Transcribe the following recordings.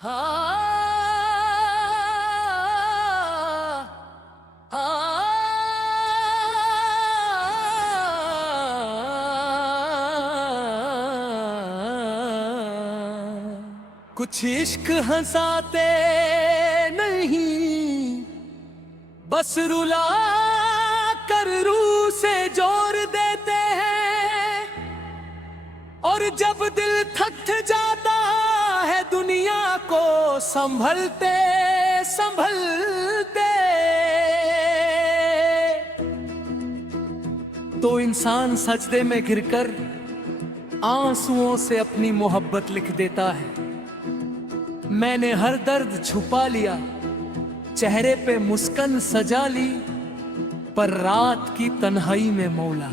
कुछ इश्क हंसाते नहीं, बस रुला कर रूह से जोर देते हैं। और जब दिल थक जाता है दुनिया को संभलते संभलते, तो इंसान सजदे में गिरकर आंसुओं से अपनी मोहब्बत लिख देता है। मैंने हर दर्द छुपा लिया, चेहरे पे मुस्कान सजा ली, पर रात की तन्हाई में मौला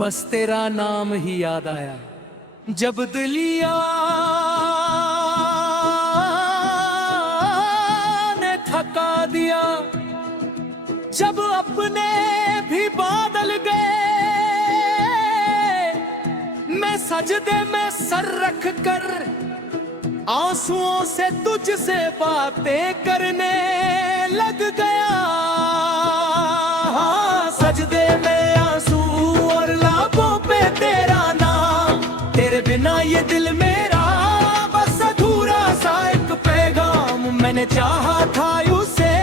बस तेरा नाम ही याद आया। जब दिलिया ने थका दिया, जब अपने भी बादल गए, मैं सजदे में सर रख कर आंसुओं से तुझसे बातें करने लग गया। सजदे में आंसू और लाबों पे तेरा नाम, तेरे बिना ये दिल मेरा बस अधूरा सा एक पैगाम। मैंने चाहा था उसे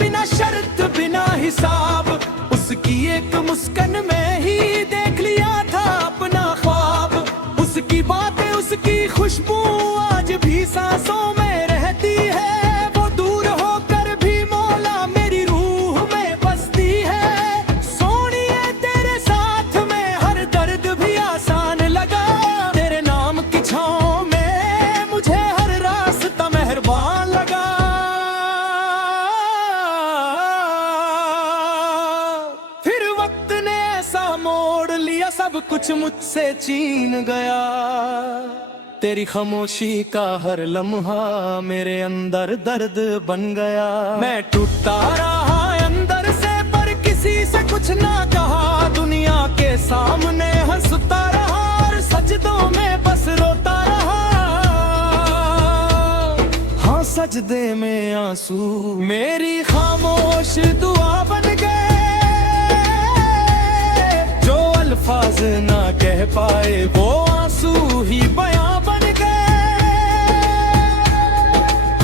बिना शर्त बिना हिसाब, उसकी एक मुस्कान में ही देख लिया था अपना ख्वाब। उसकी बातें उसकी खुशबू आज भी सांसों में रहती है, वो दूर होकर भी मौला मेरी रूह में बसती है। सोनिए तेरे साथ में हर दर्द भी आसान लगा, तेरे नाम की छांव में मुझे हर रास्ता मेहरबान लगा। फिर वक्त ने ऐसा मोड़ लिया, सब कुछ मुझसे छीन गया। तेरी खामोशी का हर लम्हा मेरे अंदर दर्द बन गया। मैं टूटता रहा अंदर से, पर किसी से कुछ ना कहा। दुनिया के सामने हंसता रहा और सजदों में बस रोता रहा। हाँ, सजदे में आंसू मेरी खामोश दुआ बन गए, जो अल्फाज ना कह पाए वो आंसू ही बयां बन गए।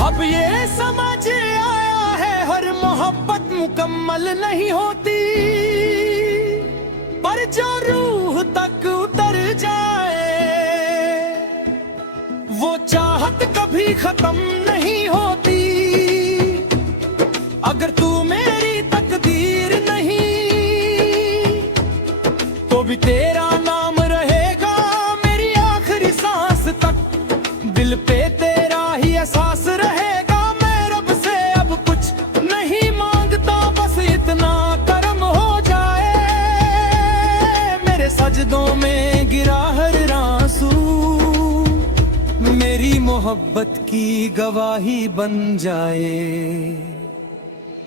अब ये समझ आया है हर मोहब्बत मुकम्मल नहीं होती, पर जो रूह तक उतर जाए वो चाहत कभी खत्म नहीं होती। अगर तू मेरी तकदीर नहीं तो भी तेरा नाम रहेगा मेरी आखिरी सांस तक। दिल पे तेरा ही एहसास रहेगा। मैं रब से अब कुछ नहीं मांगता, बस इतना करम हो जाए मेरे सजदों में गिरा हर आंसू मेरी मोहब्बत की गवाही बन जाए।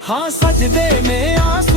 हाँ, सजदे में आंसू